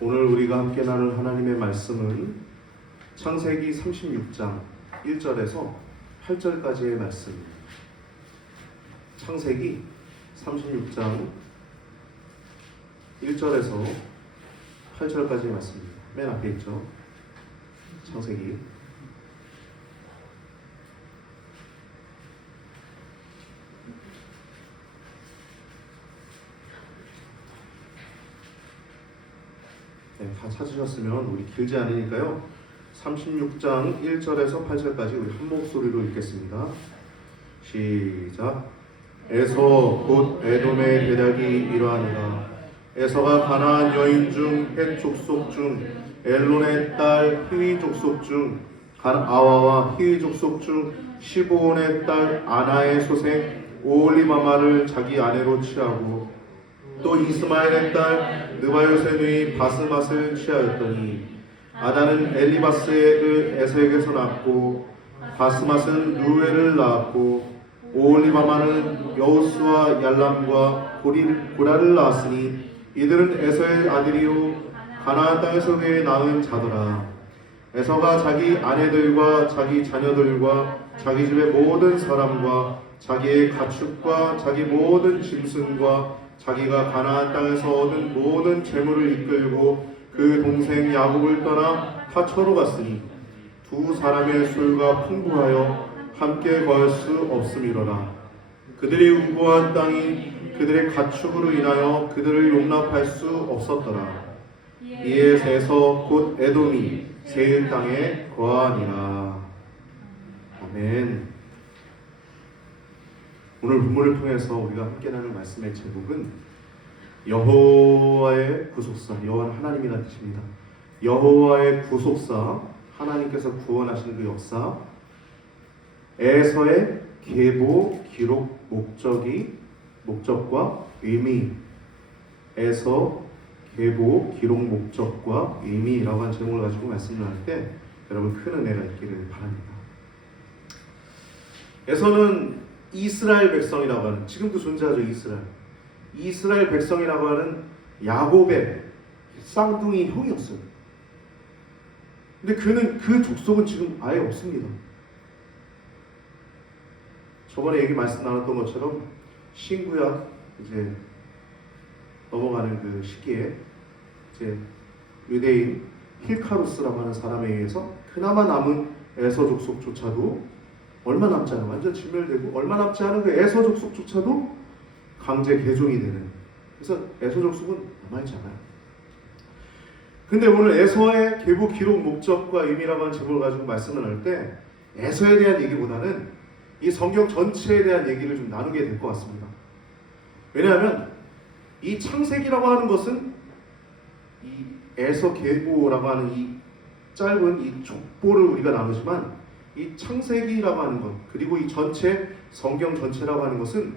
오늘 우리가 함께 나눌 하나님의 말씀은 창세기 36장 1절에서 8절까지의 말씀입니다. 창세기 36장 1절에서 8절까지의 말씀입니다. 맨 앞에 있죠. 창세기. 네, 다 찾으셨으면 우리 길지 않으니까요. 36장 1절에서 8절까지 우리 한 목소리로 읽겠습니다. 시작. 에서 곧 에돔의 대략이 이러하니라. 에서가 가나안 여인 중 헷 족속 중 엘론의 딸 히위 족속 중 아와와 히위 족속 중 시브온의 딸 아나의 소생 오홀리바마를 자기 아내로 취하고 또 이스마엘의 딸 느바요세 누이 바스맛을 취하였더니 아다는 엘리바스를 에서에게서 낳았고 바스맛은 루엘을 낳았고 오홀리바마는 여우스와 얄람과 고라를 낳았으니 이들은 에서의 아들이요 가나안 땅에서 그의 낳은 자더라. 에서가 자기 아내들과 자기 자녀들과 자기 집의 모든 사람과 자기의 가축과 자기 모든 짐승과 자기가 가나안 땅에서 얻은 모든 재물을 이끌고 그 동생 야곱을 떠나 타초로 갔으니 두 사람의 소유가 풍부하여 함께 거할 수 없음이로라. 그들이 우고한 땅이 그들의 가축으로 인하여 그들을 용납할 수 없었더라. 이에 에서 곧 에돔이 세일 땅에 거하니라. 아멘. 오늘 본문을 통해서 우리가 함께 나눌 말씀의 제목은 여호와의 구속사, 여호와는 하나님이라는 뜻입니다. 여호와의 구속사, 하나님께서 구원하시는 그 역사, 에서의 계보, 기록, 목적과 의미, 에서 계보, 기록, 목적과 의미라고 하는 제목을 가지고 말씀을 할 때 여러분 큰 은혜가 있기를 바랍니다. 에서는 이스라엘 백성이라고 하는, 지금도 존재하죠. 이스라엘 백성이라고 하는 야곱의 쌍둥이 형이었어요. 근데 그는 그 족속은 지금 아예 없습니다. 저번에 말씀 나눴던 것처럼 신구약 이제 넘어가는 그 시기에 이제 유대인 힐카루스라고 하는 사람에 의해서 그나마 남은 에서 족속조차도 얼마 남지 않은, 완전 진멸되고 얼마 남지 않은 그 에서 족속조차도 강제 개종이 되는, 그래서 에서 족속은 남아있지 않아요. 근데 오늘 에서의 계보, 기록, 목적과 의미라고 하는 제목을 가지고 말씀을 할 때 에서에 대한 얘기보다는 이 성경 전체에 대한 얘기를 좀 나누게 될 것 같습니다. 왜냐하면 이 창세기라고 하는 것은 이 에서 계보라고 하는 이 짧은 이 족보를 우리가 나누지만 이 창세기라고 하는 것, 그리고 이 전체 성경 전체라고 하는 것은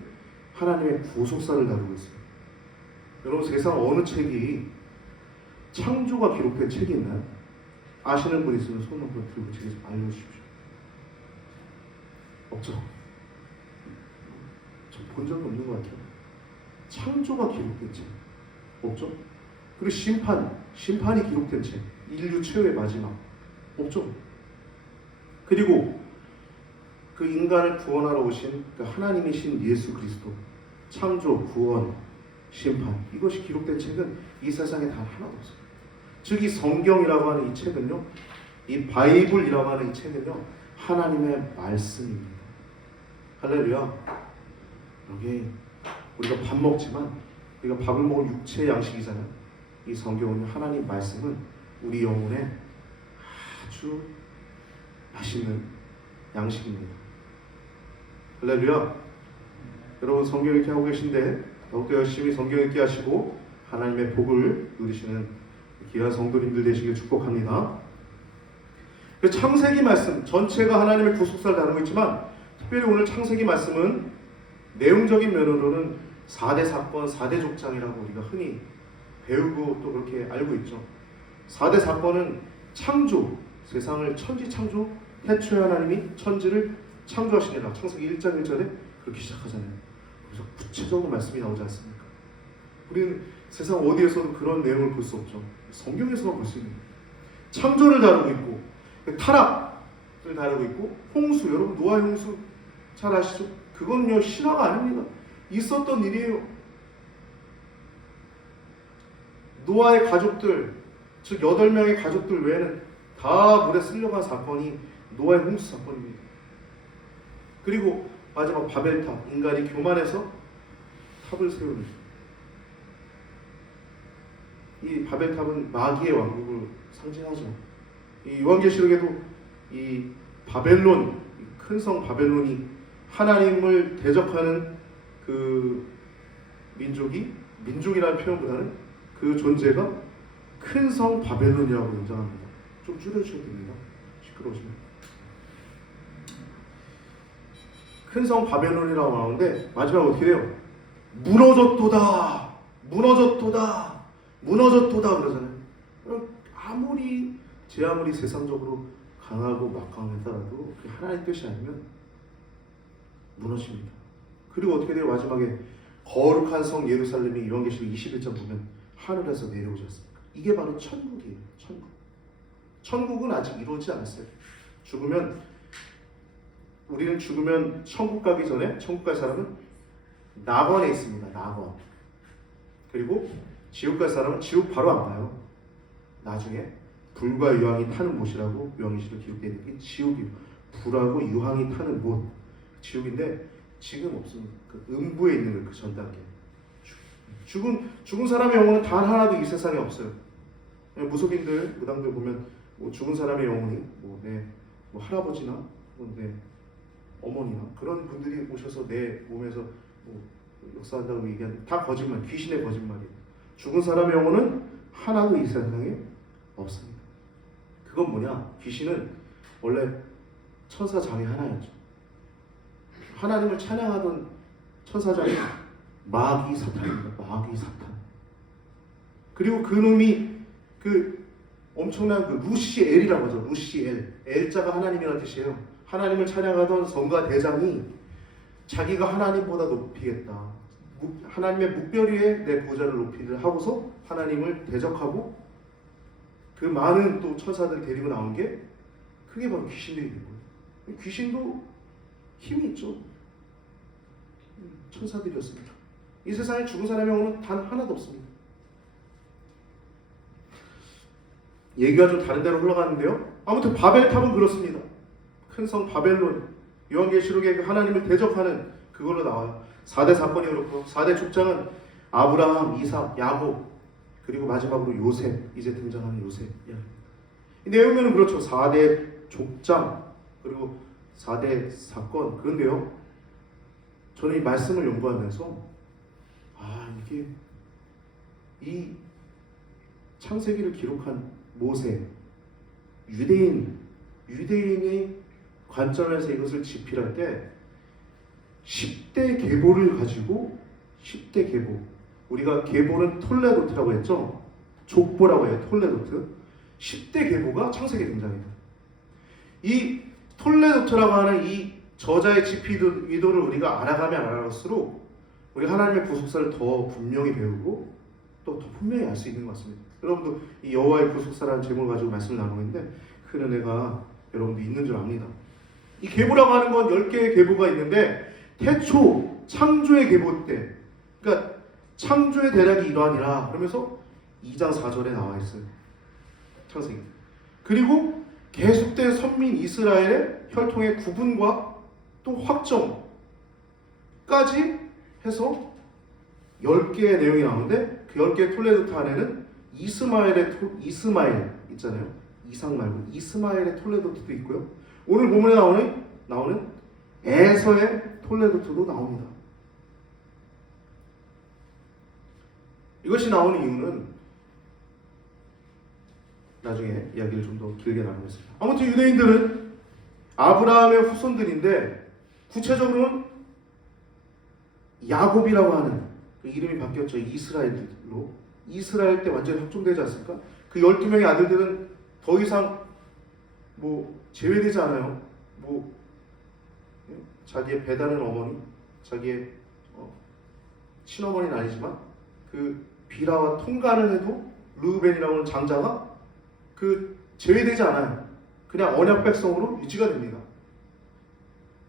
하나님의 구속사를 다루고 있어요. 여러분, 세상 어느 책이 창조가 기록된 책이 있나요? 아시는 분 있으면 손 한번 들고 제게 좀 알려주십시오. 없죠? 저 본 적이 없는 것 같아요. 창조가 기록된 책 없죠? 그리고 심판이 기록된 책, 인류 최후의 마지막 없죠? 그리고 그 인간을 구원하러 오신 그 하나님이신 예수 그리스도, 창조, 구원, 심판, 이것이 기록된 책은 이 세상에 단 하나도 없어요. 즉 이 성경이라고 하는 이 책은요, 이 바이블이라고 하는 이 책은요, 하나님의 말씀입니다. 할렐루야. 여기 우리가 밥 먹지만 우리가 밥을 먹은 육체의 양식이잖아요. 이 성경은, 하나님 말씀은 우리 영혼에 아주 맛있는 양식입니다. 할렐루야. 여러분, 성경 읽기 하고 계신데 더욱더 열심히 성경 읽기 하시고 하나님의 복을 누리시는 귀한 성도님들 되시길 축복합니다. 창세기 말씀 전체가 하나님의 구속사를 다루고 있지만 특별히 오늘 창세기 말씀은 내용적인 면으로는 4대 사건, 4대 족장이라고 우리가 흔히 배우고 또 그렇게 알고 있죠. 4대 사건은 창조, 세상을 천지 창조, 태초에 하나님이 천지를 창조하시니라. 창세기 1장 1절에 그렇게 시작하잖아요. 그래서 구체적으로 말씀이 나오지 않습니까? 우리는 세상 어디에서도 그런 내용을 볼 수 없죠. 성경에서만 볼 수 있는 거예요. 창조를 다루고 있고 타락을 다루고 있고 홍수, 여러분 노아의 홍수 잘 아시죠? 그건요 신화가 아닙니다. 있었던 일이에요. 노아의 가족들, 즉 8명의 가족들 외에는 다 물에 쓸려간 사건이 노아의 홍수 사건입니다. 그리고 마지막 바벨탑, 인간이 교만해서 탑을 세우는, 이 바벨탑은 마귀의 왕국을 상징하죠. 이 요한계시록에도 이 바벨론, 큰 성 바벨론이 하나님을 대적하는 그 민족이라는 표현보다는 그 존재가 큰 성 바벨론이라고 인정합니다. 좀 줄여주셔도 됩니다. 시끄러우시면. 큰 성 바벨론이라고 나오는데 마지막에 어떻게 돼요? 무너졌도다, 무너졌도다, 무너졌도다 그러잖아요. 제 아무리 세상적으로 강하고 막강하더라도 그 하나님의 뜻이 아니면 무너집니다. 그리고 어떻게 돼요? 마지막에 거룩한 성 예루살렘이 요한계시록 21장 보면 하늘에서 내려오지 않습니까? 이게 바로 천국이에요. 천국. 천국은 아직 이루어지지 않았어요. 우리는 죽으면 천국 가기 전에, 천국 갈 사람은 낙원에 있습니다. 낙원. 그리고 지옥 갈 사람은 지옥 바로 안 가요. 나중에 불과 유황이 타는 못이라고 요한계시록에 기록되어 있는 게 지옥이에요. 불하고 유황이 타는 못, 지옥인데 지금 없습니다. 그 음부에 있는 그 전 단계. 죽은 사람의 영혼은 단 하나도 이 세상에 없어요. 무속인들, 무당들 보면 죽은 사람의 영혼이 뭐 할아버지나 어머니나 그런 분들이 오셔서 내 몸에서 역사한다고 얘기하는 다 거짓말, 귀신의 거짓말이에요. 죽은 사람의 영혼은 하나도 이 세상에 없습니다. 그건 뭐냐? 귀신은 원래 천사 장의 하나였죠. 하나님을 찬양하던 천사장이 마귀 사탄입니다. 마귀 사탄. 그리고 그놈이 그 엄청난 그 루시엘이라고 하죠. 루시엘. 엘자가 하나님이라는 뜻이에요. 하나님을 찬양하던 성가 대장이 자기가 하나님보다 높이겠다. 하나님의 묵별 위에 내 보좌를 높이를 하고서 하나님을 대적하고 그 많은 또 천사들 데리고 나온 게 그게 바로 귀신들이 있는 거예요. 귀신도 힘이 있죠. 천사들이었습니다. 이 세상에 죽은 사람의 영혼은 단 하나도 없습니다. 얘기가 좀 다른 데로 흘러가는데요. 아무튼 바벨탑은 그렇습니다. 큰 성 바벨론, 요한계시록에 하나님을 대적하는 그걸로 나와요. 4대 사건이 그렇고 4대 족장은 아브라함, 이삭, 야곱, 그리고 마지막으로 요셉, 이제 등장하는 요셉. 이 내용은 그렇죠. 4대 족장 그리고 4대 사건. 그런데요, 저는 이 말씀을 연구하면서 이게 이 창세기를 기록한 모세, 유대인의 관점에서 이것을 집필할 때 10대 계보를 가지고 10대 계보, 우리가 계보는 톨레도트라고 했죠. 족보라고 해요. 톨레도트. 10대 계보가 창세기에 등장합니다. 이 톨레도트라고 하는 이 저자의 집필 의도를 우리가 알아가면 알아갈수록 우리가 하나님의 구속사를 더 분명히 배우고 또 더 분명히 알 수 있는 것 같습니다. 여러분도 이 여호와의 구속사라는 제목을 가지고 말씀을 나누고 있는데 그 은혜가 여러분도 있는 줄 압니다. 이 계보라고 하는 건 10개의 계보가 있는데 태초 창조의 계보 때, 그러니까 창조의 대략이 이러하니라 그러면서 2장 4절에 나와 있어요. 창세기. 그리고 계속된 선민 이스라엘의 혈통의 구분과 또 확정까지 해서 10개의 내용이 나오는데 그 10개의 톨레도트 안에는 이스마엘 있잖아요. 이삭 말고 이스마엘의 톨레도트도 있고요. 오늘 본문에 나오는 에서의 톨레도트도 나옵니다. 이것이 나오는 이유는 나중에 이야기를 좀 더 길게 나누겠습니다. 아무튼 유대인들은 아브라함의 후손들인데 구체적으로는 야곱이라고 하는 그 이름이 바뀌었죠. 이스라엘로. 이스라엘 때 완전히 확정되지 않습니까? 그 12명의 아들들은 더 이상 제외되지 않아요. 자기의 배다른 어머니, 자기의 친어머니는 아니지만 그 비라와 통관을 해도 르우벤이라고 하는 장자가 그 제외되지 않아요. 그냥 언약 백성으로 유지가 됩니다.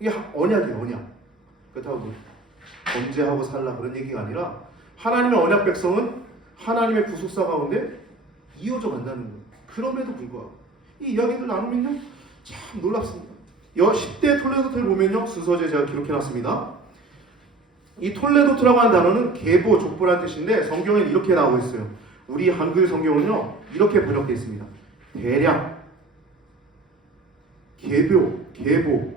이게 언약이에요, 언약. 그렇다고 뭐 범죄하고 살라 그런 얘기가 아니라 하나님의 언약 백성은 하나님의 구속사 가운데 이어져 간다는 거예요. 그럼에도 불구하고 이 이야기를 나누면요 참 놀랍습니다. 10대 톨레도트를 보면요 순서제 제가 기록해놨습니다. 이 톨레도트라고 하는 단어는 계보, 족보라는 뜻인데 성경에는 이렇게 나오고 있어요. 우리 한글 성경은요 이렇게 번역되어 있습니다. 대략, 계보,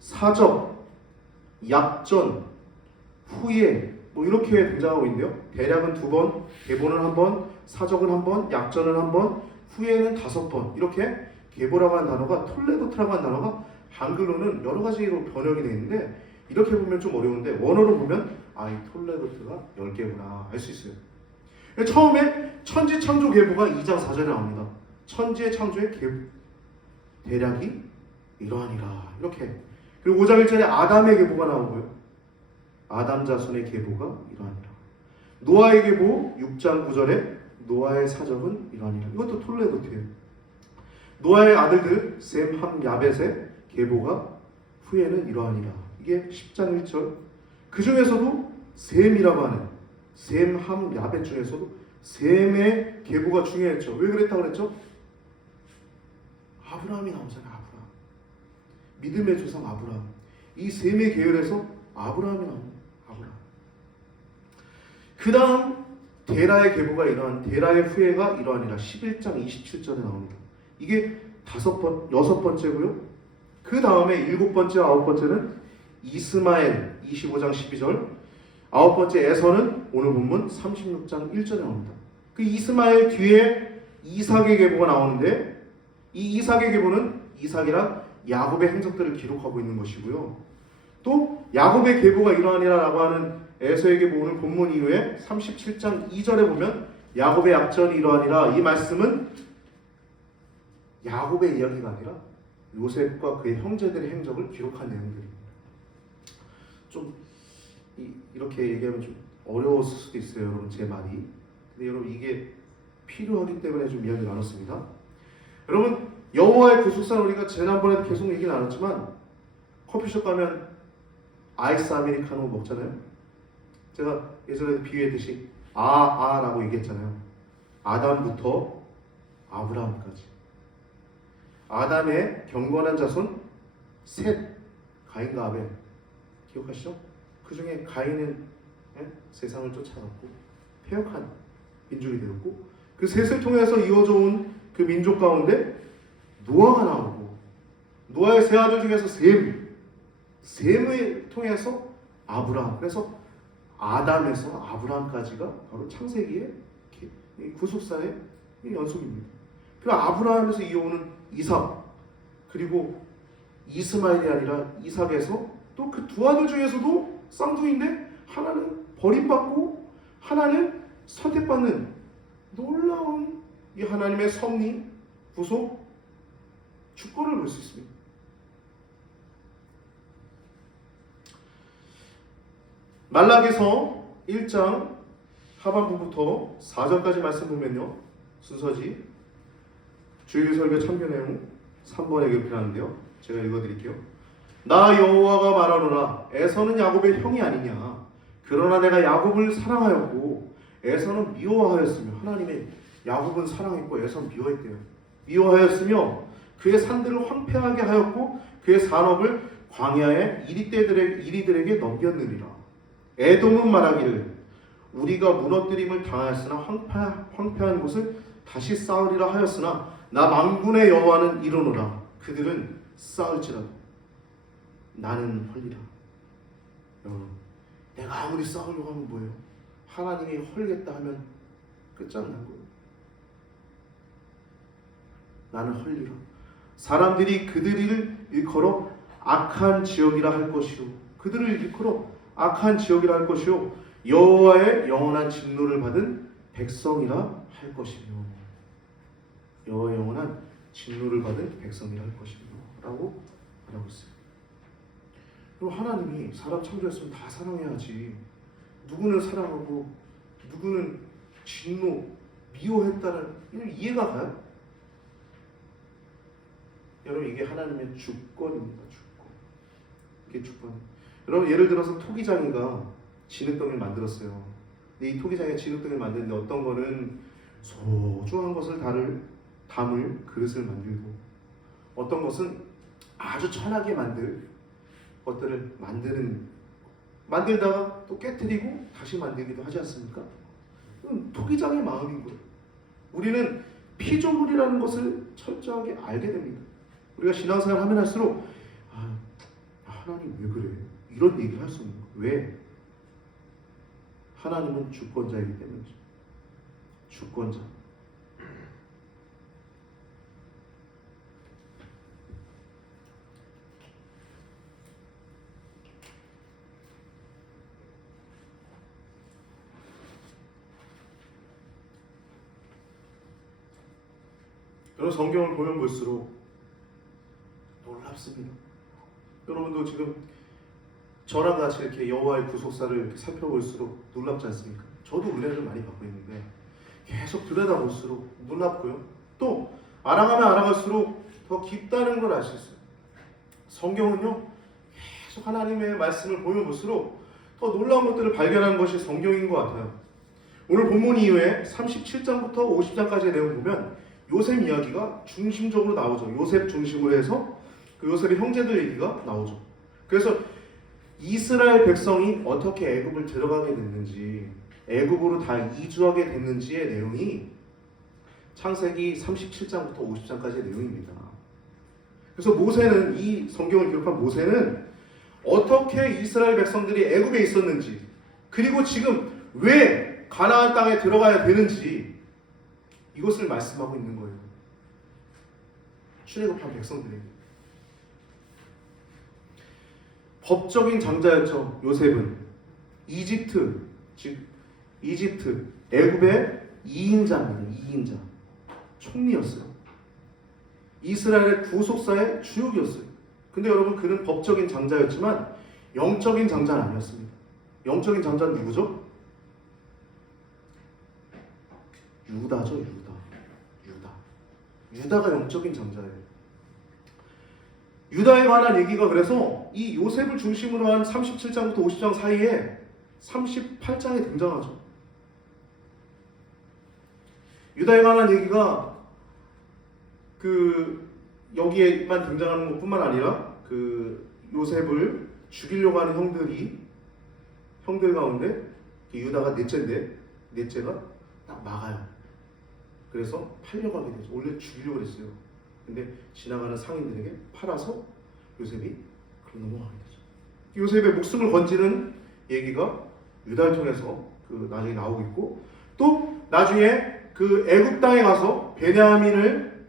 사적, 약전, 후예 뭐 이렇게 등장하고 있는데요. 대략은 2번, 계보는 1번, 사적은 1번, 약전은 1번, 후예는 5번 이렇게 계보라고 하는 단어가 톨레도트라고 하는 단어가 한글로는 여러 가지로 번역이 되어 있는데 이렇게 보면 좀 어려운데 원어로 보면 이 톨레도트가 10개구나 알 수 있어요. 처음에 천지창조 계보가 2장 4절에 나옵니다. 천지의 창조의 대략이 이러하니라 이렇게. 그리고 5장 1절에 아담의 계보가 나오고요. 아담 자손의 계보가 이러하니라. 노아의 계보 6장 9절에 노아의 사적은 이러하니라. 이것도 톨레도트예요. 노아의 아들들 셈, 함, 야벳의 계보가 후에는 이러하니라. 이게 10장 1절. 그 중에서도 셈이라고 하는 셈, 함, 야벳 중에서도 셈의 계보가 중요했죠. 왜 그랬다고 그랬죠? 아브라함이 나오잖아요. 아브라함. 믿음의 조상 아브라함. 이 셈의 계열에서 아브라함이 나옵니다. 아브라함. 그 다음 데라의 계보가 이러한 데라의 후예가 이러하니라. 11장 27절에 나옵니다. 이게 6번째고요. 그 다음에 7번째, 9번째는 이스마엘 25장 12절, 9번째 에서는 오늘 본문 36장 1절에 나옵니다. 그 이스마엘 뒤에 이삭의 계보가 나오는데 이 이삭의 계보는 이삭이랑 야곱의 행적들을 기록하고 있는 것이고요. 또 야곱의 계보가 이러하니라라고 하는 에서의 계보 오늘 본문 이후에 37장 2절에 보면 야곱의 약전이 이러하니라. 이 말씀은 야곱의 이야기가 아니라 요셉과 그의 형제들의 행적을 기록한 내용들입니다. 좀 이렇게 얘기하면 좀 어려웠을 수도 있어요, 여러분 제 말이. 근데 여러분 이게 필요하기 때문에 좀 이야기 나눴습니다. 여러분 여호와의 구속사는 우리가 지난번에도 계속 얘기 나눴지만 커피숍 가면 아이스 아메리카노 먹잖아요. 제가 예전에 비유했듯이 라고 얘기했잖아요. 아담부터 아브라함까지. 아담의 경건한 자손 셋, 가인과 아벨 기억하시죠? 그 중에 가인은 세상을 쫓아갔고 패역한 민족이 되었고 그 셋을 통해서 이어져 온 그 민족 가운데 노아가 나오고 노아의 세 아들 중에서 셈을 통해서 아브라함. 그래서 아담에서 아브라함까지가 바로 창세기의 구속사의 연속입니다. 그리고 아브라함에서 이어오는 이삭, 그리고 이스마엘이 아니라 이삭에서 또 그 두 아들 중에서도 쌍둥이인데 하나는 버림받고 하나는 선택받는 놀라운 이 하나님의 섭리, 구속, 주권을 볼 수 있습니다. 말라기서 1장 하반부부터 4절까지 말씀 보면요. 순서지 주일 설교 참교 내용 3번에 이렇게 하는데요. 제가 읽어드릴게요. 나 여호와가 말하노라. 에서는 야곱의 형이 아니냐. 그러나 내가 야곱을 사랑하였고 에서는 미워하였으며. 하나님의 야곱은 사랑했고 에서는 미워했대요. 미워하였으며 그의 산들을 황폐하게 하였고 그의 산업을 광야의 이리들에게 넘겼느니라. 에돔은 말하기를 우리가 무너뜨림을 당하였으나 황폐한 곳을 다시 쌓으리라 하였으나 나 만군의 여호와는 이르노라. 그들은 쌓을지라도 나는 헐리라. 여러분, 내가 아무리 쌓으려고 하면 뭐예요? 하나님이 헐겠다 하면 끝장난 거예요. 나는 헐리라. 사람들이 그들을 일컬어 악한 지역이라 할 것이요. 그들을 일컬어 악한 지역이라 할 것이요. 여호와의 영원한 진노를 받은 백성이라 할 것이며. 여호와의 영원한 진노를 받은 백성이라 할 것이며 라고 말하고 있어요. 그럼 하나님이 사람 창조했으면 다 사랑해야지. 누구는 사랑하고 누구는 진노, 미워했다는 이런 이해가 가요? 여러분 이게 하나님의 주권입니다. 주권. 이게 주권. 여러분 예를 들어서 토기장이가 진흙덩이를 만들었어요. 근데 이 토기장에 진흙덩이를 만드는데 어떤 거는 소중한 것을 담을 그릇을 만들고 어떤 것은 아주 천하게 만들 것들을 만들다가 또 깨트리고 다시 만들기도 하지 않습니까? 그건 토기장의 마음인 거예요. 우리는 피조물이라는 것을 철저하게 알게 됩니다. 우리가 신앙생활 하면 할수록 하나님 왜 그래? 이런 얘기를 할 수 없는 거예요. 왜? 하나님은 주권자이기 때문이죠. 주권자. 여러분 성경을 보면 볼수록 놀랍습니다. 여러분도 지금 저랑 같이 이렇게 여호와의 구속사를 이렇게 살펴볼수록 놀랍지 않습니까? 저도 은혜를 많이 받고 있는데 계속 들여다볼수록 놀랍고요. 또 알아가면 알아갈수록 더 깊다는 걸 알 수 있어요. 성경은요 계속 하나님의 말씀을 보면 볼수록 더 놀라운 것들을 발견하는 것이 성경인 것 같아요. 오늘 본문 이후에 37장부터 50장까지의 내용 보면 요셉 이야기가 중심적으로 나오죠. 요셉 중심으로 해서 그 요셉의 형제들 얘기가 나오죠. 그래서 이스라엘 백성이 어떻게 애굽을 들어가게 됐는지, 애굽으로 다 이주하게 됐는지의 내용이 창세기 37장부터 50장까지의 내용입니다. 그래서 모세는, 이 성경을 기록한 모세는 어떻게 이스라엘 백성들이 애굽에 있었는지, 그리고 지금 왜 가나안 땅에 들어가야 되는지 이것을 말씀하고 있는 거예요. 출애굽한 백성들에게. 법적인 장자였죠. 요셉은 이집트, 애굽의 2인자입니다. 2인자. 총리였어요. 이스라엘의 구속사의 주역이었어요. 근데 여러분 그는 법적인 장자였지만 영적인 장자는 아니었습니다. 영적인 장자는 누구죠? 유다죠. 유다가 영적인 장자예요. 유다에 관한 얘기가 그래서 이 요셉을 중심으로 한 37장부터 50장 사이에 38장에 등장하죠. 유다에 관한 얘기가 여기에만 등장하는 것뿐만 아니라 요셉을 죽이려고 하는 형들 가운데 유다가 넷째가 딱 막아요. 그래서 팔려고 하게 되죠. 원래 죽이려고 했어요. 근데 지나가는 상인들에게 팔아서 요셉이 넘어가게 되죠. 요셉의 목숨을 건지는 얘기가 유다를 통해서 나중에 나오고 있고, 또 나중에 애굽 땅에 가서 베냐민을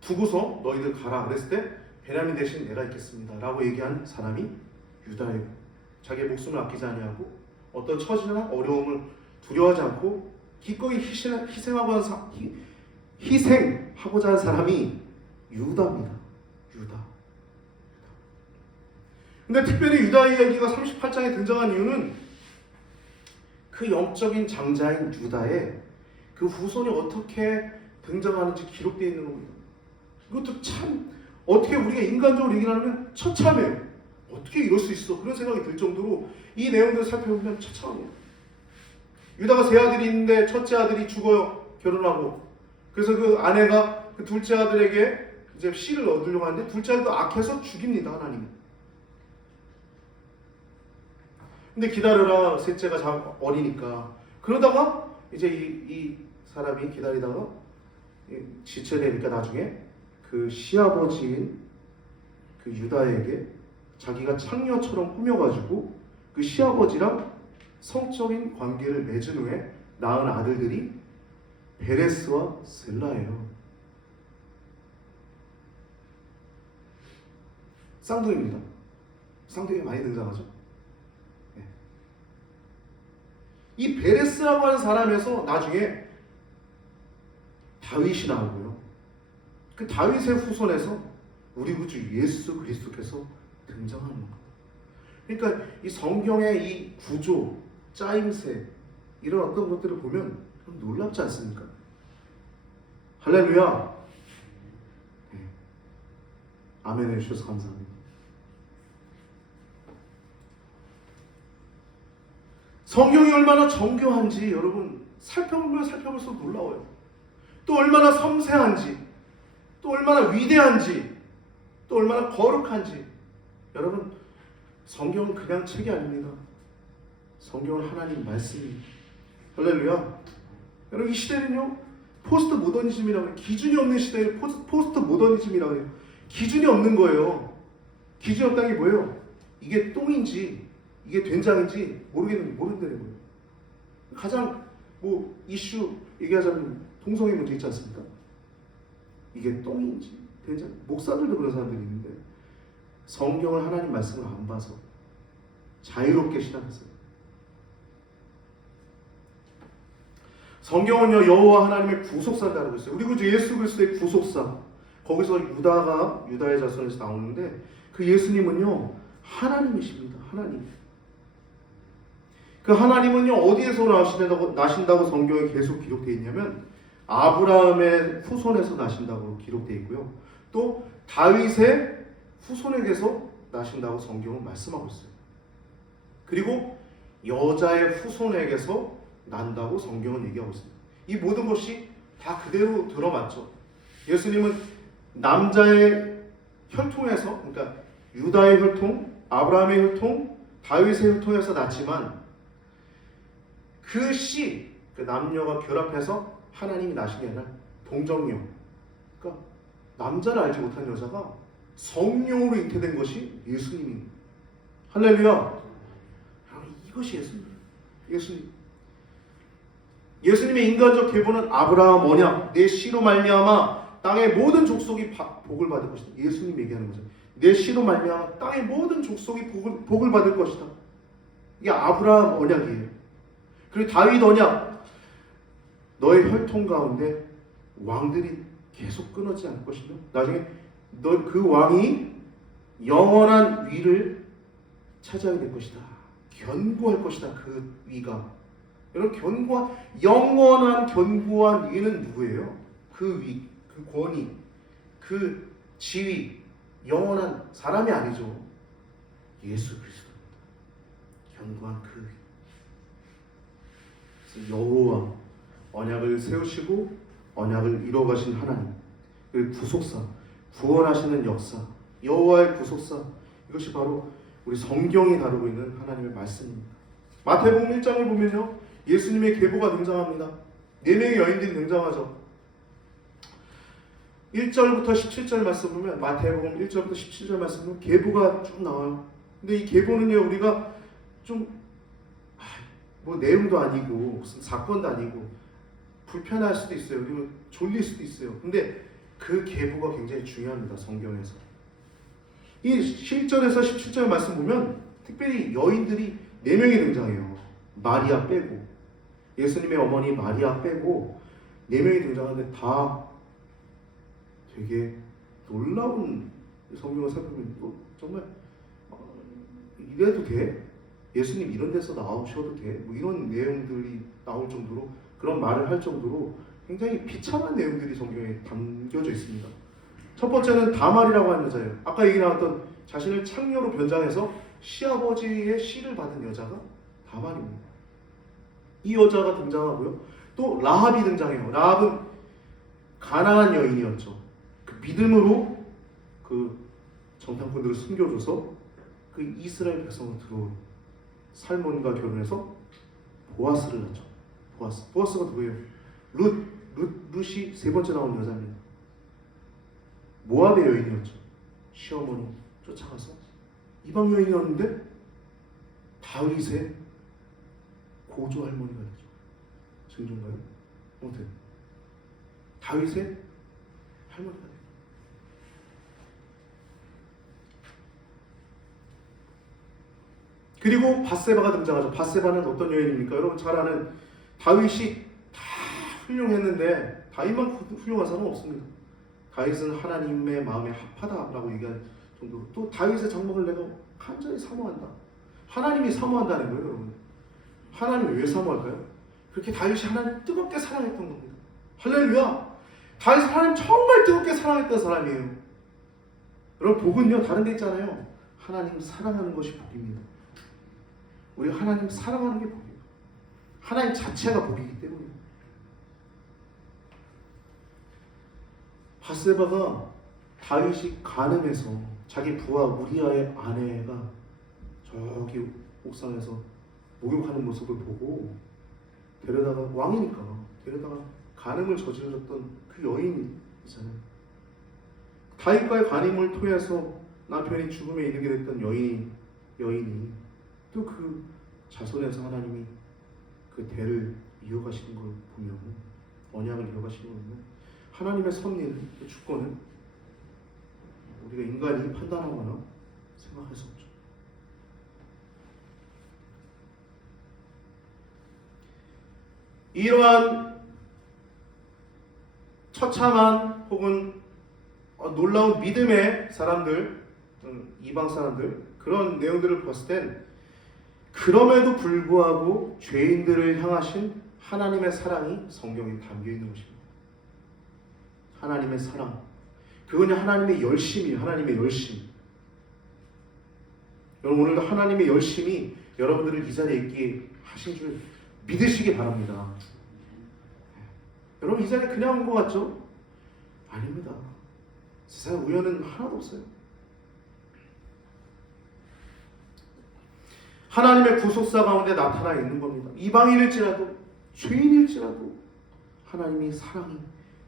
두고서 너희들 가라 그랬을 때 베냐민 대신 내가 있겠습니다 라고 얘기한 사람이 유다예요. 자기의 목숨을 아끼지 아니하고 어떤 처지나 어려움을 두려워하지 않고 기꺼이 희생하고자 한 사람이 유다입니다. 유다. 근데 특별히 유다의 이야기가 38장에 등장한 이유는 그 영적인 장자인 유다의 그 후손이 어떻게 등장하는지 기록되어 있는 겁니다. 이것도 참 어떻게 우리가 인간적으로 얘기를 하면 처참해요. 어떻게 이럴 수 있어? 그런 생각이 들 정도로 이 내용들을 살펴보면 처참합니다. 유다가 세 아들이 있는데 첫째 아들이 죽어요. 결혼하고. 그래서 그 아내가 그 둘째 아들에게 이제 씨를 얻으려고 하는데 둘째 아들도 악해서 죽입니다. 하나님이. 근데 기다려라. 셋째가 어리니까. 그러다가 이제 이 사람이 기다리다가 지체되니까 나중에 그 시아버지인 그 유다에게 자기가 창녀처럼 꾸며가지고 그 시아버지랑 성적인 관계를 맺은 후에 낳은 아들들이 베레스와 셀라예요. 쌍둥이입니다. 쌍둥이가 많이 등장하죠. 네. 이 베레스라고 하는 사람에서 나중에 다윗이 나오고요. 그 다윗의 후손에서 우리 구주 예수 그리스도께서 등장하는 겁니다. 그러니까 이 성경의 이 구조, 짜임새, 이런 어떤 것들을 보면 좀 놀랍지 않습니까? 할렐루야. 네. 아멘 해주셔서 감사합니다. 성경이 얼마나 정교한지 여러분 살펴보면 살펴볼수록 놀라워요. 또 얼마나 섬세한지, 또 얼마나 위대한지, 또 얼마나 거룩한지. 여러분, 성경은 그냥 책이 아닙니다. 성경은 하나님 말씀입니다. 할렐루야. 여러분, 이 시대는요 포스트 모더니즘이라고 해요. 기준이 없는 시대를 포스트 모더니즘이라고 해요. 기준이 없는 거예요. 기준이 없다는 게 뭐예요? 이게 똥인지 이게 된장인지 모른다는 거예요. 가장 이슈 얘기하자면 동성애 문제 있지 않습니까? 이게 똥인지 된장. 목사들도 그런 사람들이 있는데 성경을 하나님 말씀을 안 봐서 자유롭게 신앙했어요. 성경은요 여호와 하나님의 구속사를 다루고 있어요. 그리고 예수 그리스도의 구속사, 거기서 유다의 자손에서 나오는데 그 예수님은요 하나님이십니다. 하나님. 그 하나님은요 어디에서 나신다고 성경에 계속 기록되어 있냐면 아브라함의 후손에서 나신다고 기록되어 있고요. 또 다윗의 후손에게서 나신다고 성경은 말씀하고 있어요. 그리고 여자의 후손에게서 난다고 성경은 얘기하고 있습니다. 이 모든 것이 다 그대로 들어맞죠. 예수님은 남자의 혈통에서, 그러니까 유다의 혈통, 아브라함의 혈통, 다윗의 혈통에서 났지만 그 씨, 그 남녀가 결합해서 하나님이 나신 게 아니라 동정녀, 그러니까 남자를 알지 못한 여자가 성령으로 잉태된 것이 예수님입니다. 할렐루야. 이것이 예수님. 예수님의 인간적 계보는 아브라함 언약, 내 씨로 말미암아 땅의 모든 족속이 복을 받을 것이다. 예수님 얘기하는 거죠. 내 씨로 말미암아 땅의 모든 족속이 복을 받을 것이다. 이게 아브라함 언약이에요. 그리고 다윗 언약, 너의 혈통 가운데 왕들이 계속 끊어지지 않을 것이며 나중에 너 그 왕이 영원한 위를 차지하게 될 것이다. 견고할 것이다. 그 위가. 여러분, 영원한 견고한 위는 누구예요? 그 위, 그 권위, 그 지위, 영원한 사람이 아니죠. 예수 그리스도입니다. 견고한 그 위. 그래서 여호와 언약을 세우시고 언약을 이루어가신 하나님, 그리고 구속사, 구원하시는 역사, 여호와의 구속사, 이것이 바로 우리 성경이 다루고 있는 하나님의 말씀입니다. 마태복음 1장을 보면요 예수님의 계보가 등장합니다. 4명의 여인들이 등장하죠. 1절부터 17절 말씀 보면, 마태복음 1절부터 17절 말씀 보면 계보가 쭉 나와요. 근데 이 계보는요 우리가 좀 내용도 아니고 무슨 사건도 아니고 불편할 수도 있어요. 그리고 졸릴 수도 있어요. 근데 그 계보가 굉장히 중요합니다. 성경에서. 이 7절에서 17절 말씀 보면 특별히 여인들이 4명이 등장해요. 마리아 빼고, 예수님의 어머니 마리아 빼고 4명이 등장하는데 다 되게 놀라운, 성경을 살펴보면 정말 이래도 돼? 예수님 이런 데서 나오셔도 돼? 이런 내용들이 나올 정도로, 그런 말을 할 정도로 굉장히 비참한 내용들이 성경에 담겨져 있습니다. 첫 번째는 다말이라고 하는 여자예요. 아까 얘기 나왔던 자신을 창녀로 변장해서 시아버지의 씨를 받은 여자가 다말입니다. 이 여자가 등장하고요. 또 라합이 등장해요. 라합은 가나안 여인이었죠. 그 믿음으로 그 정탐꾼들을 숨겨줘서 그 이스라엘 백성으로 들어온 살몬과 결혼해서 보아스를 낳죠. 보아스가 누구예요? 룻이 3번째 나온 여자입니다. 모압의 여인이었죠. 시어머니 쫓아가서 이방 여인이었는데 다윗의 고조 할머니가 되죠. 증조인가요? 아무튼 다윗의 할머니가 돼요. 그리고 밧세바가 등장하죠. 밧세바는 어떤 여인입니까? 여러분 잘 아는, 다윗이 다 훌륭했는데 다윗만 훌륭한 사람은 없습니다. 다윗은 하나님의 마음에 합하다라고 얘기할 정도로, 또 다윗의 장막을 내가 간절히 사모한다. 하나님이 사모한다는 거예요, 여러분. 하나님이 왜 사모할까요? 그렇게 다윗이 하나님을 뜨겁게 사랑했던 겁니다. 할렐루야! 다윗은 하나님 정말 뜨겁게 사랑했던 사람이에요. 여러분, 복은요 다른 데 있잖아요. 하나님 사랑하는 것이 복입니다. 우리가 하나님 사랑하는 게 복이에요. 하나님 자체가 복이기 때문에. 바세바가 다윗이 간음해서 자기 부하 우리아의 아내가 저기 옥상에서 목욕하는 모습을 보고 데려다가, 왕이니까 데려다가 간음을 저질렀던 그 여인이 있잖아요. 다윗과의 간음을 통해서 남편이 죽음에 이르게 됐던 여인이 또 그 자손에서 하나님이 그 대를 이어가시는 걸 보면, 언약을 이어가시는 걸 보면 하나님의 섭리는, 그 주권은 우리가 인간이 판단하거나 생각할 수 없죠. 이러한 처참한 혹은 놀라운 믿음의 사람들, 이방 사람들, 그런 내용들을 봤을 땐 그럼에도 불구하고 죄인들을 향하신 하나님의 사랑이 성경에 담겨 있는 것입니다. 하나님의 사랑, 그건 하나님의 열심이에요. 하나님의 열심. 여러분, 오늘도 하나님의 열심이 여러분들을 이 자리에 있게 하신 줄 믿으시기 바랍니다. 여러분, 이 자리에 그냥 온 것 같죠? 아닙니다. 세상에 우연은 하나도 없어요. 하나님의 구속사 가운데 나타나 있는 겁니다. 이방인일지라도 죄인일지라도 하나님이 사랑이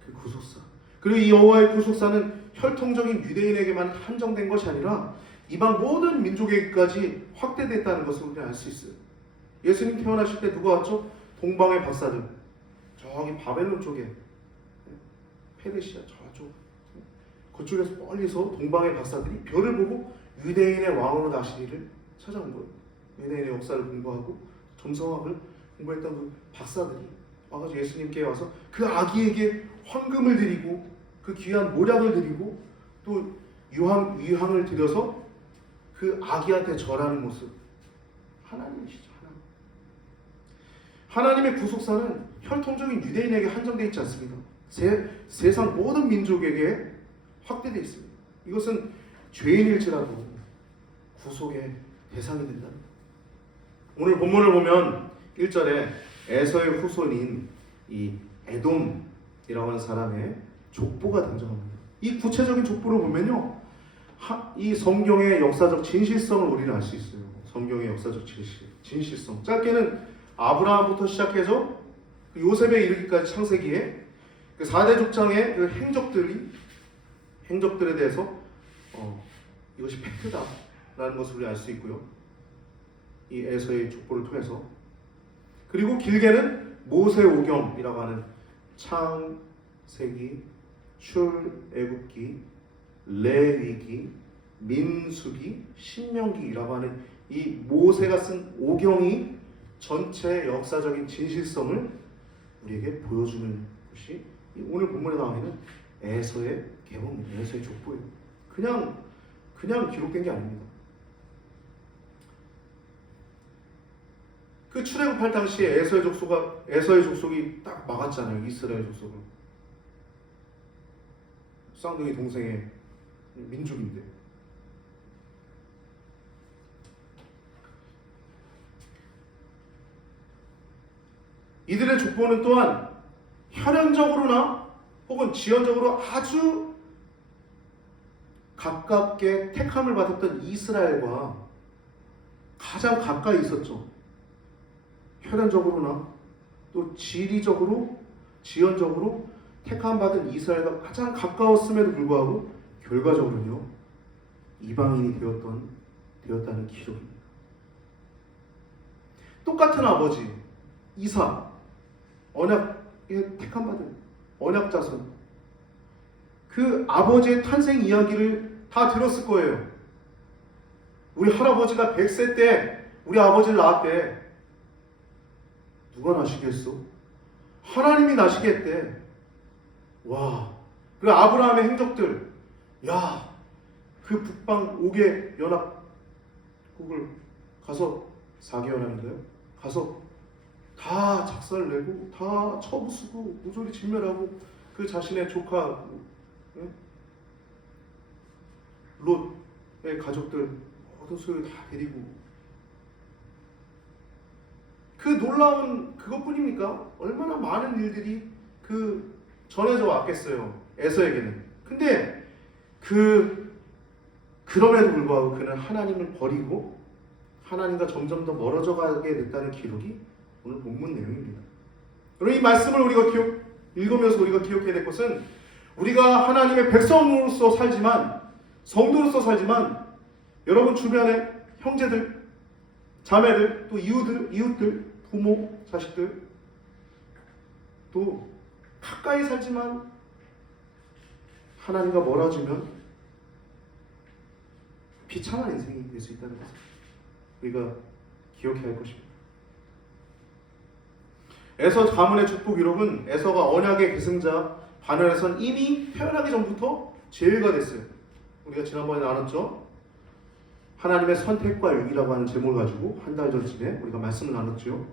그 구속사. 그리고 이 여호와의 구속사는 혈통적인 유대인에게만 한정된 것이 아니라 이방 모든 민족에게까지 확대됐다는 것을 우리가 알 수 있어요. 예수님 태어나실 때 누가 왔죠? 동방의 박사들, 저기 바벨론 쪽에, 페르시아 저쪽, 그쪽에서 멀리서 동방의 박사들이 별을 보고 유대인의 왕으로 나시기를 찾아온 거예요. 유대인의 역사를 공부하고 점성학을 공부했던 그 박사들이 와가지고 예수님께 와서 그 아기에게 황금을 드리고 그 귀한 모략을 드리고 또 위향을 드려서 그 아기한테 절하는 모습. 하나님이시죠. 하나님의 구속사는 혈통적인 유대인에게 한정되어 있지 않습니다. 세상 모든 민족에게 확대되어 있습니다. 이것은 죄인일지라도 구속의 대상이 된다. 오늘 본문을 보면 1절에 에서의 후손인 이 에돔이라고 하는 사람의 족보가 등장합니다. 이 구체적인 족보를 보면요, 이 성경의 역사적 진실성을 우리는 알 수 있어요. 성경의 역사적 진실성. 짧게는 아브라함부터 시작해서 요셉에 이르기까지 창세기에 그 4대 족장의 그 행적들에 대해서 이것이 팩트다라는 것을 우리 알 수 있고요. 이 에서의 족보를 통해서. 그리고 길게는 모세오경이라고 하는 창세기, 출애굽기, 레위기, 민수기, 신명기라고 하는 이 모세가 쓴 오경이 전체 역사적인 진실성을 우리에게 보여주는 것이 오늘 본문에 나와 있는 에서의 계몽입니다. 에서의 족보예요. 그냥 기록된 게 아닙니다. 그 출애굽할 당시에 에서의 족속이 딱 막았잖아요. 이스라엘 족속을. 쌍둥이 동생의 민족인데. 이들의 족보는 또한 혈연적으로나 혹은 지연적으로 아주 가깝게 택함을 받았던 이스라엘과 가장 가까이 있었죠. 혈연적으로나 또 지리적으로, 지연적으로 택함 받은 이스라엘과 가장 가까웠음에도 불구하고 결과적으로는요, 이방인이 되었다는 기록입니다. 똑같은 아버지 이삭, 언약에 택함 받은 언약 자손, 그 아버지의 탄생 이야기를 다 들었을 거예요. 우리 할아버지가 100세 때 우리 아버지를 낳았대. 누가 나시겠어? 하나님이 나시겠대. 와, 그 아브라함의 행적들, 야, 그 북방 5개 연합국을 가서 4개 연합인가요? 가서 다 작살내고 다 쳐부수고 모조리 진멸하고 그 자신의 조카 롯의 가족들 모든 소유 다 데리고 그 놀라운 그것뿐입니까? 얼마나 많은 일들이 그 전해져 왔겠어요. 에서에게는. 근데 그럼에도 불구하고 그는 하나님을 버리고 하나님과 점점 더 멀어져 가게 됐다는 기록이 오늘 본문 내용입니다. 그럼 이 말씀을 우리가 읽으면서 우리가 기억해야 될 것은 우리가 하나님의 백성으로서 살지만 성도로서 살지만 여러분 주변에 형제들, 자매들, 또 이웃들, 부모, 자식들 또 가까이 살지만 하나님과 멀어지면 비참한 인생이 될 수 있다는 것을 우리가 기억해야 할 것입니다. 에서 가문의 축복 기록은 에서가 언약의 계승자 반열에선 이미 태어나기 전부터 제외가 됐어요. 우리가 지난번에 나눴죠. 하나님의 선택과 유기라고 하는 제목을 가지고 한 달 전쯤에 우리가 말씀을 나눴죠.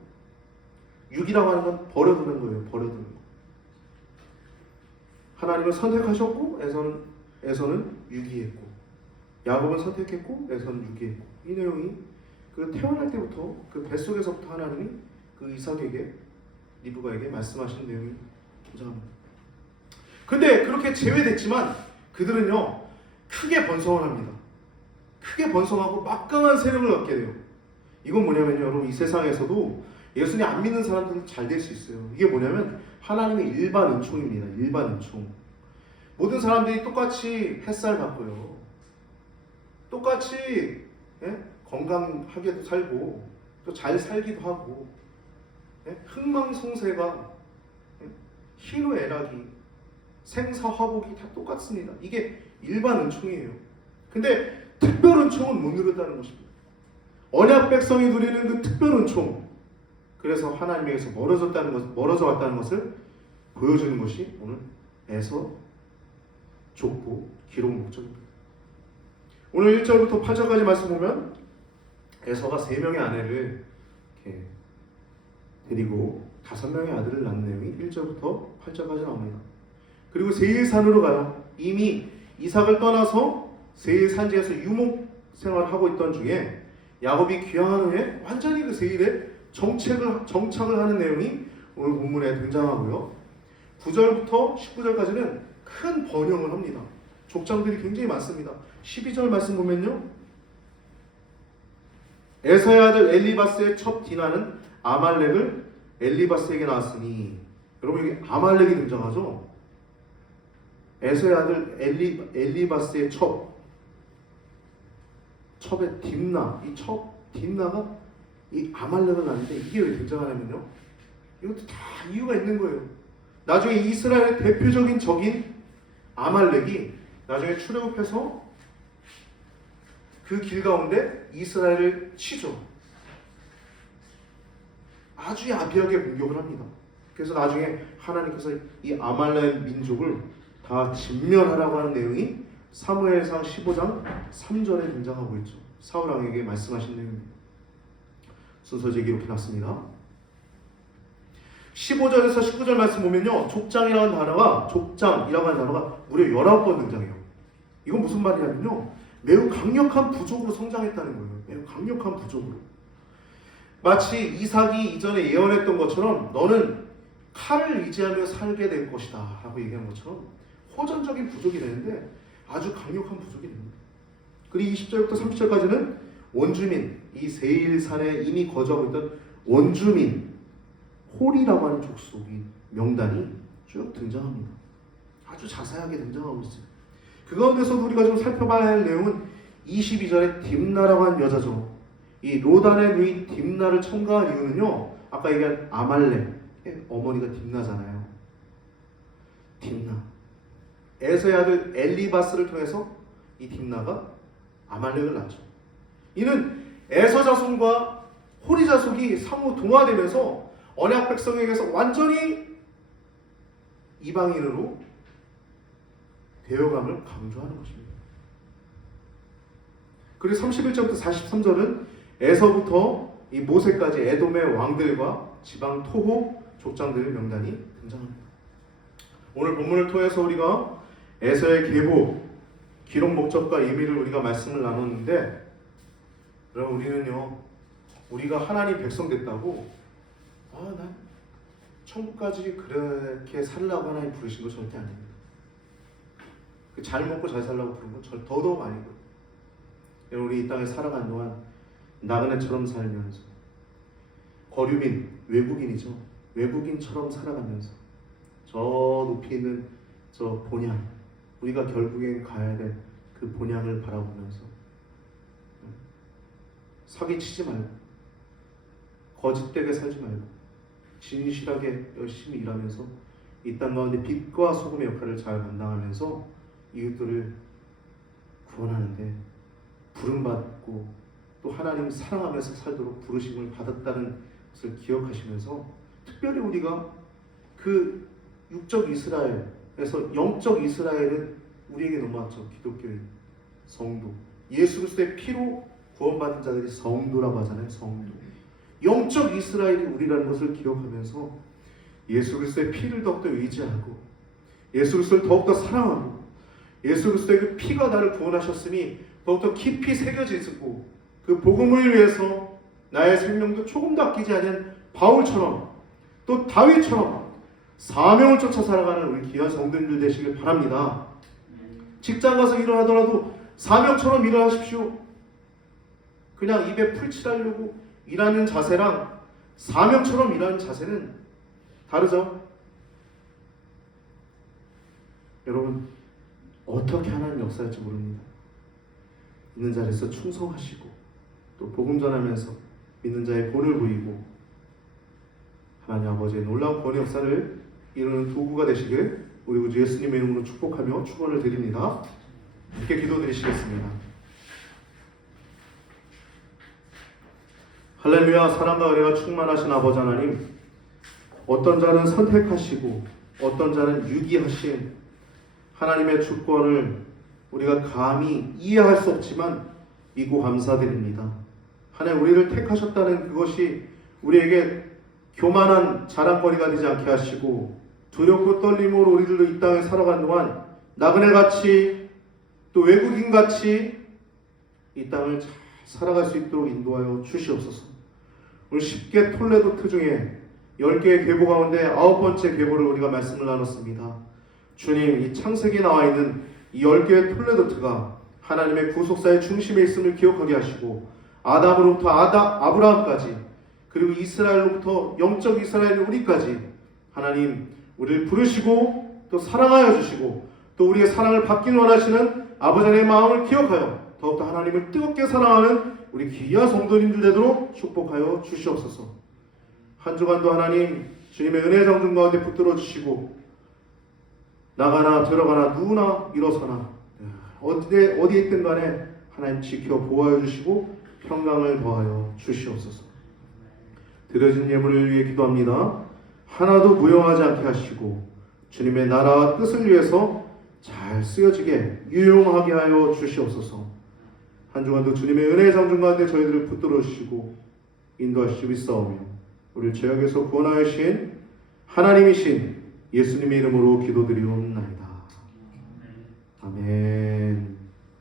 유기라고 하는 건 버려두는 거예요. 버려두는 거. 하나님은 선택하셨고 에서는 유기했고 야곱은 선택했고 에서는 유기했고 이 내용이 그 태어날 때부터 그 뱃속에서부터 하나님이 그 이삭에게 리브가에게 말씀하신 내용이 보장합니다. 근데 그렇게 제외됐지만 그들은요 크게 번성을 합니다. 크게 번성하고 막강한 세력을 갖게 돼요. 이건 뭐냐면요 여러분 이 세상에서도 예수님 안 믿는 사람들은 잘 될 수 있어요. 이게 뭐냐면 하나님의 일반 은총입니다. 일반 은총. 모든 사람들이 똑같이 햇살 받고요. 똑같이 건강하게도 살고 또 잘 살기도 하고 흥망성쇠가 희노애락이 생사화복이 다 똑같습니다. 이게 일반 은총이에요. 근데 특별 은총은 못 누렸다는 것입니다. 언약 백성이 누리는 그 특별 은총 그래서 하나님에게서 멀어져 왔다는 것을 보여주는 것이 오늘 에서 족보 기록 목적입니다. 오늘 1절부터 8절까지 말씀 보면 에서가 3명의 아내를 이렇게 데리고 5명의 아들을 낳는 내용이 1절부터 8절까지 나옵니다. 그리고 세일산으로 가요. 이미 이삭을 떠나서 세일 산지에서 유목 생활을 하고 있던 중에 야곱이 귀향한 후에 완전히 그 세일에 정착을 하는 내용이 오늘 본문에 등장하고요. 9절부터 19절까지는 큰 번영을 합니다. 족장들이 굉장히 많습니다. 12절 말씀 보면요. 에서의 아들 엘리바스의 첩 디나는 아말렉을 엘리바스에게 낳았으니 여러분 여기 아말렉이 등장하죠. 에서의 아들 엘리바스의 첩의 딥나 이 딥나가 이 아말렉을 낳는데 이게 왜 등장하냐면요. 이것도 다 이유가 있는 거예요. 나중에 이스라엘의 대표적인 적인 아말렉이 나중에 출애굽해서 그 길 가운데 이스라엘을 치죠. 아주 야비하게 공격을 합니다. 그래서 나중에 하나님께서 이 아말렉 민족을 다 진멸하라고 하는 내용이 사무엘상 15장 3절에 등장하고 있죠. 사울 왕에게 말씀하신 내용입니다. 순서제 기록해놨습니다. 15절에서 19절 말씀 보면요. 족장이라는 단어가 무려 19번 등장해요. 이건 무슨 말이냐면요. 매우 강력한 부족으로 성장했다는 거예요. 매우 강력한 부족으로. 마치 이삭이 이전에 예언했던 것처럼 너는 칼을 의지하며 살게 될 것이다 라고 얘기한 것처럼 호전적인 부족이 되는데 아주 강력한 부족이 됩니다. 그리고 20절부터 30절까지는 원주민, 이 세일산에 이미 거주하고 있던 원주민 홀이라고 하는 족속이 명단이 쭉 등장합니다. 아주 자세하게 등장하고 있어요. 그 가운데서도 우리가 좀 살펴봐야 할 내용은 22절에 딥나라고 하는 여자죠. 이 로단의 누이 딥나를 첨가한 이유는요. 아까 얘기한 아말렉 어머니가 딥나잖아요. 딥나 에서의 아들 엘리바스를 통해서 이 딥나가 아말렉을 낳죠. 이는 에서 자손과 호리 자손이 상호 동화되면서 언약 백성에게서 완전히 이방인으로 되어감을 강조하는 것입니다. 그리고 31절부터 43절은 에서부터 이 모세까지 에돔의 왕들과 지방 토호 족장들의 명단이 등장합니다. 오늘 본문을 통해서 우리가 에서의 계보, 기록 목적과 의미를 우리가 말씀을 나눴는데, 여러분 우리는요, 우리가 하나님 백성 됐다고 난 천국까지 그렇게 살라고 하나님 부르신 거 절대 아닙니다. 잘 먹고 잘 살라고 부른 건 더더욱 아니고요. 우리 이 땅에 살아가는 동안 나그네처럼 살면서, 거류민, 외국인이죠. 외국인처럼 살아가면서 저 높이 있는 저 본향, 우리가 결국엔 가야 될 그 본향을 바라보면서 사기치지 말고, 거짓되게 살지 말고, 진실하게 열심히 일하면서 이 땅 가운데 빛과 소금의 역할을 잘 감당하면서 이웃들을 구원하는데 부름받고 또 하나님 사랑하면서 살도록 부르심을 받았다는 것을 기억하시면서, 특별히 우리가 그 육적 이스라엘에서 영적 이스라엘은 우리에게 넘어왔죠. 기독교인, 성도, 예수 그리스도의 피로 구원받은 자들이 성도라고 하잖아요. 성도. 영적 이스라엘이 우리라는 것을 기억하면서 예수 그리스도의 피를 더욱더 의지하고, 예수 그리스도를 더욱더 사랑하고, 예수 그리스도의 그 피가 나를 구원하셨으니 더욱더 깊이 새겨지고, 그 복음을 위해서 나의 생명도 조금도 아끼지 않은 바울처럼, 또 다윗처럼 사명을 쫓아 살아가는 우리 귀한 성도님들 되시길 바랍니다. 직장 가서 일하더라도 사명처럼 일하십시오. 그냥 입에 풀칠하려고 일하는 자세랑 사명처럼 일하는 자세는 다르죠. 여러분, 어떻게 하나님 역사할지 모릅니다. 있는 자리에서 충성하시고, 또 복음 전하면서 믿는 자의 본을 보이고, 하나님 아버지의 놀라운 권의 역사를 이루는 도구가 되시길 우리 구주 예수님의 이름으로 축복하며 축원을 드립니다. 함께 기도드리시겠습니다. 할렐루야. 사랑과 은혜가 충만하신 아버지 하나님, 어떤 자는 선택하시고 어떤 자는 유기하신 하나님의 주권을 우리가 감히 이해할 수 없지만 믿고 감사드립니다. 하나님, 우리를 택하셨다는 그것이 우리에게 교만한 자랑거리가 되지 않게 하시고, 두렵고 떨림으로 우리들도 이 땅에 살아가는 동안 나그네같이 또 외국인같이 이 땅을 잘 살아갈 수 있도록 인도하여 주시옵소서. 오늘 10개 톨레도트 중에 10개의 계보 가운데 9번째 계보를 우리가 말씀을 나눴습니다. 주님, 이 창세기에 나와 있는 이 10개의 톨레도트가 하나님의 구속사의 중심에 있음을 기억하게 하시고, 아담으로부터 아브라함까지, 그리고 이스라엘로부터 영적 이스라엘 우리까지 하나님 우리를 부르시고 또 사랑하여 주시고, 또 우리의 사랑을 받기를 원하시는 아버지 하나님의 마음을 기억하여 더욱더 하나님을 뜨겁게 사랑하는 우리 귀한 성도님들 되도록 축복하여 주시옵소서. 한 주간도 하나님 주님의 은혜 정중 가운데 붙들어 주시고, 나가나 들어가나 누구나 일어서나 어디에 있든 간에 하나님 지켜 보호하여 주시고 평강을 더하여 주시옵소서. 드려진 예물을 위해 기도합니다. 하나도 무용하지 않게 하시고 주님의 나라와 뜻을 위해서 잘 쓰여지게 유용하게 하여 주시옵소서. 한 주간도 주님의 은혜의 장중 가운데 저희들을 붙들어 주시고 인도하시고 있사오며, 우리를 죄악에서 구원하여 주신 하나님이신 예수님의 이름으로 기도드리옵나이다. 아멘.